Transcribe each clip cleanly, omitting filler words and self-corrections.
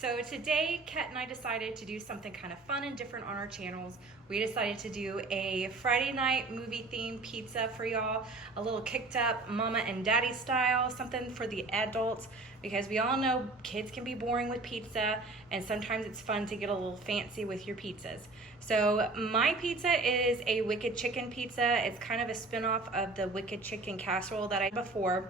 So today, Kat and I decided to do something kind of fun and different on our channels. We decided to do a Friday night movie themed pizza for y'all, a little kicked up mama and daddy style, something for the adults, because we all know kids can be boring with pizza and sometimes it's fun to get a little fancy with your pizzas. So my pizza is a wicked chicken pizza. It's kind of a spin-off of the wicked chicken casserole that I had before.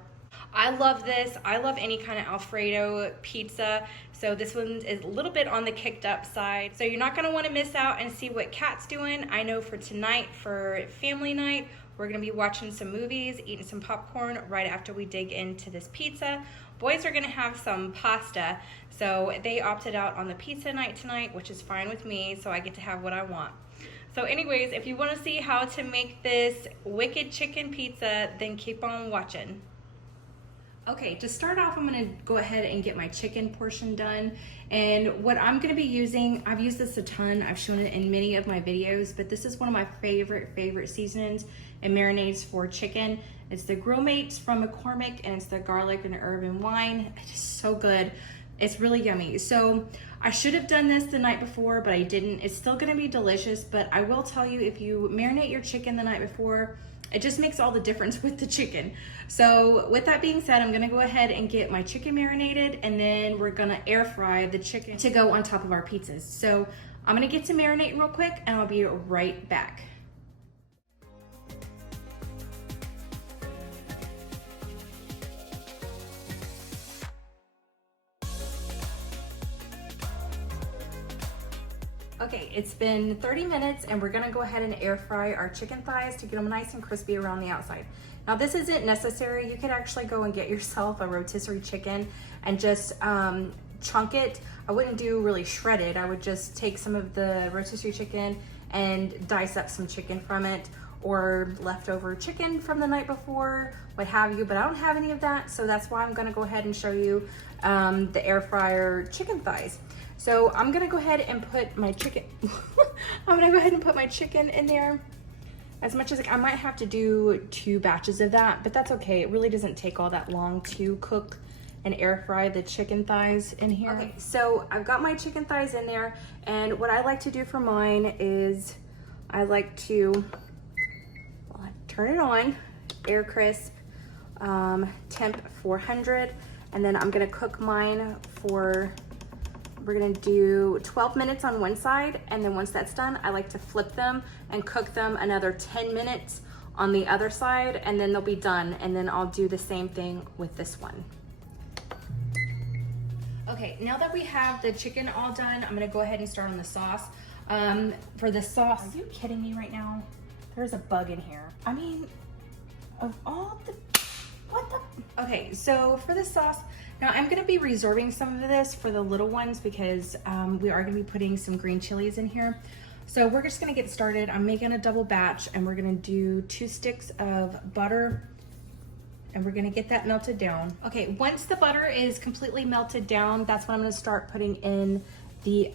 I love this. I love any kind of Alfredo pizza. So this one is a little bit on the kicked up side. So you're not going to want to miss out and see what Kat's doing. I know for tonight, for family night, we're going to be watching some movies, eating some popcorn right after we dig into this pizza. Boys are going to have some pasta. So they opted out on the pizza night tonight, which is fine with me. So I get to have what I want. So anyways, if you want to see how to make this wicked chicken pizza, then keep on watching. Okay, to start off, I'm gonna go ahead and get my chicken portion done. And what I'm gonna be using, I've used this a ton, I've shown it in many of my videos, but this is one of my favorite seasonings and marinades for chicken. It's the Grill Mates from McCormick, and it's the garlic and herb and wine. It is so good. It's really yummy. So I should have done this the night before, but I didn't. It's still gonna be delicious, but I will tell you, if you marinate your chicken the night before, it just makes all the difference with the chicken. So with that being said, I'm gonna go ahead and get my chicken marinated, and then we're gonna air fry the chicken to go on top of our pizzas. So I'm gonna get to marinating real quick and I'll be right back. Okay, it's been 30 minutes and we're gonna go ahead and air fry our chicken thighs to get them nice and crispy around the outside. Now this isn't necessary. You could actually go and get yourself a rotisserie chicken and just chunk it. I wouldn't do really shredded. I would just take some of the rotisserie chicken and dice up some chicken from it, or leftover chicken from the night before, what have you, but I don't have any of that, so that's why I'm gonna go ahead and show you the air fryer chicken thighs. So I'm gonna go ahead and put my chicken, in there. As much as I might have to do 2 batches of that, but that's okay. It really doesn't take all that long to cook and air fry the chicken thighs in here. Okay, so I've got my chicken thighs in there, and what I like to do for mine is I like to turn it on, air crisp, temp 400, and then I'm gonna cook mine for, we're gonna do 12 minutes on one side, and then once that's done, I like to flip them and cook them another 10 minutes on the other side, and then they'll be done, and then I'll do the same thing with this one. Okay, now that we have the chicken all done, I'm gonna go ahead and start on the sauce. For the sauce, are you kidding me right now? There's a bug in here. I mean, of all the, what the? Okay, so for the sauce, now I'm gonna be reserving some of this for the little ones because we are gonna be putting some green chilies in here. So we're just gonna get started. I'm making a double batch, and we're gonna do 2 sticks of butter, and we're gonna get that melted down. Okay, once the butter is completely melted down, that's when I'm gonna start putting in the,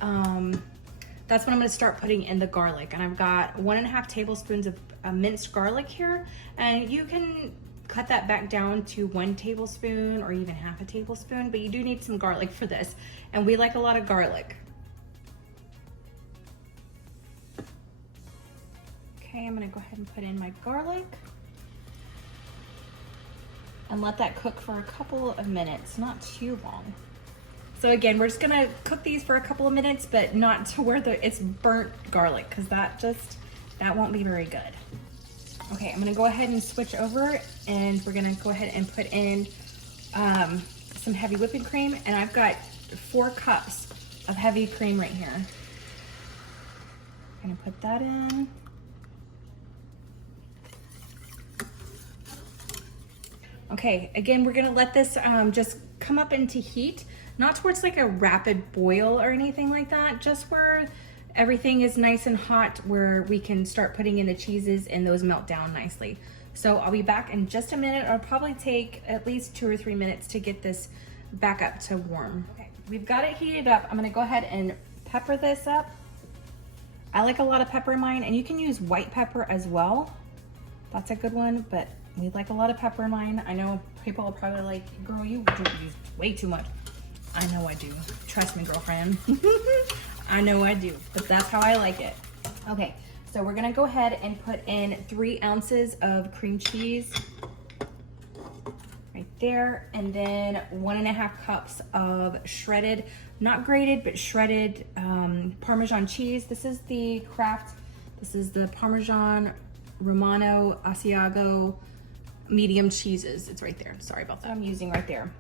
garlic. And I've got 1.5 tablespoons of minced garlic here, and you can cut that back down to 1 tablespoon or even 1/2 tablespoon, but you do need some garlic for this, and we like a lot of garlic. Okay, I'm gonna go ahead and put in my garlic and let that cook for a couple of minutes, not too long. So again, we're just gonna cook these for a couple of minutes, but not to where it's burnt garlic, because that won't be very good. Okay, I'm gonna go ahead and switch over, and we're gonna go ahead and put in some heavy whipping cream, and I've got 4 cups of heavy cream right here. I'm gonna put that in. Okay, again, we're gonna let this just come up into heat, not towards like a rapid boil or anything like that, just where everything is nice and hot, where we can start putting in the cheeses and those melt down nicely. So I'll be back in just a minute. It'll probably take at least 2 or 3 minutes to get this back up to warm. Okay, we've got it heated up. I'm gonna go ahead and pepper this up. I like a lot of pepper in mine, and you can use white pepper as well. That's a good one, but we like a lot of pepper in mine. I know people are probably like, girl, you use way too much. I know I do. Trust me, girlfriend. I know I do, but that's how I like it. Okay, so we're gonna go ahead and put in 3 ounces of cream cheese right there, and then 1.5 cups of shredded, not grated, but shredded Parmesan cheese. This is the Kraft, this is the Parmesan Romano Asiago medium cheeses. It's right there, sorry about that. I'm using right there.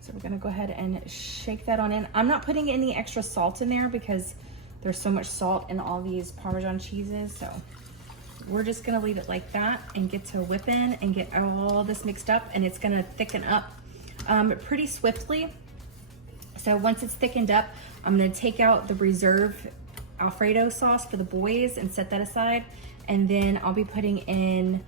So we're gonna go ahead and shake that on in. I'm not putting any extra salt in there because there's so much salt in all these Parmesan cheeses. So we're just gonna leave it like that and get to whipping and get all this mixed up, and it's gonna thicken up pretty swiftly. So once it's thickened up, I'm gonna take out the reserve Alfredo sauce for the boys and set that aside. And then I'll be putting in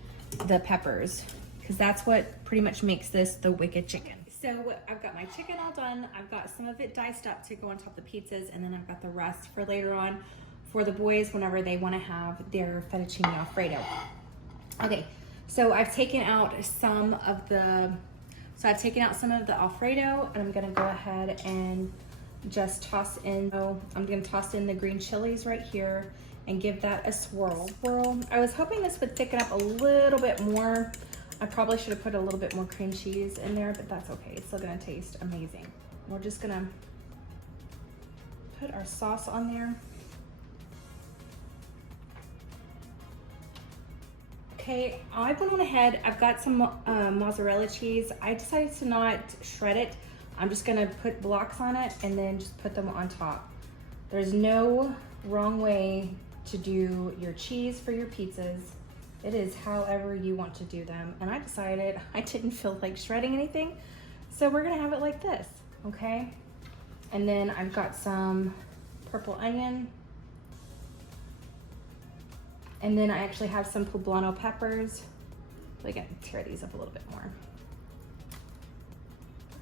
the peppers because that's what pretty much makes this the wicked chicken. So I've got my chicken all done. I've got some of it diced up to go on top of the pizzas, and then I've got the rest for later on for the boys whenever they want to have their fettuccine Alfredo. Okay, so I've taken out some of the Alfredo, and I'm gonna go ahead and just toss in, I'm gonna toss in the green chilies right here and give that a swirl. I was hoping this would thicken up a little bit more. I probably should have put a little bit more cream cheese in there, but that's okay. It's still gonna taste amazing. We're just gonna put our sauce on there. Okay, I went on ahead. I've got some mozzarella cheese. I decided to not shred it. I'm just gonna put blocks on it and then just put them on top. There's no wrong way to do your cheese for your pizzas. It is however you want to do them. And I decided I didn't feel like shredding anything, so we're gonna have it like this, okay? And then I've got some purple onion. And then I actually have some Poblano peppers. I can tear these up a little bit more.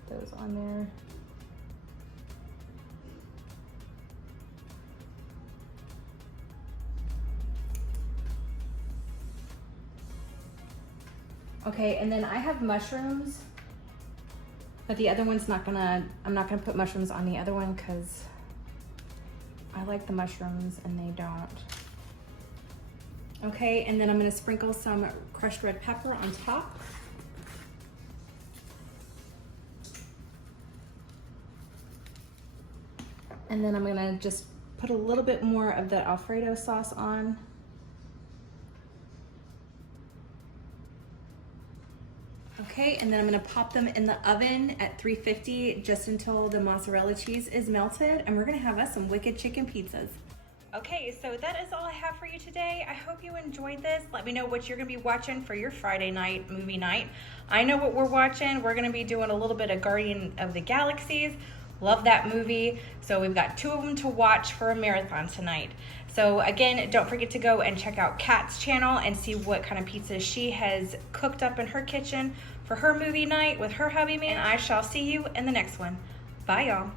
Put those on there. Okay, and then I have mushrooms, but the other one's I'm not gonna put mushrooms on the other one because I like the mushrooms and they don't. Okay, and then I'm gonna sprinkle some crushed red pepper on top. And then I'm gonna just put a little bit more of the Alfredo sauce on. Okay, and then I'm gonna pop them in the oven at 350 just until the mozzarella cheese is melted, and we're gonna have us some wicked chicken pizzas. Okay, so that is all I have for you today. I hope you enjoyed this. Let me know what you're gonna be watching for your Friday night movie night. I know what we're watching. We're gonna be doing a little bit of Guardian of the Galaxies. Love that movie. So we've got 2 of them to watch for a marathon tonight. So again, don't forget to go and check out Kat's channel and see what kind of pizzas she has cooked up in her kitchen for her movie night with her hubby man. I shall see you in the next one. Bye, y'all.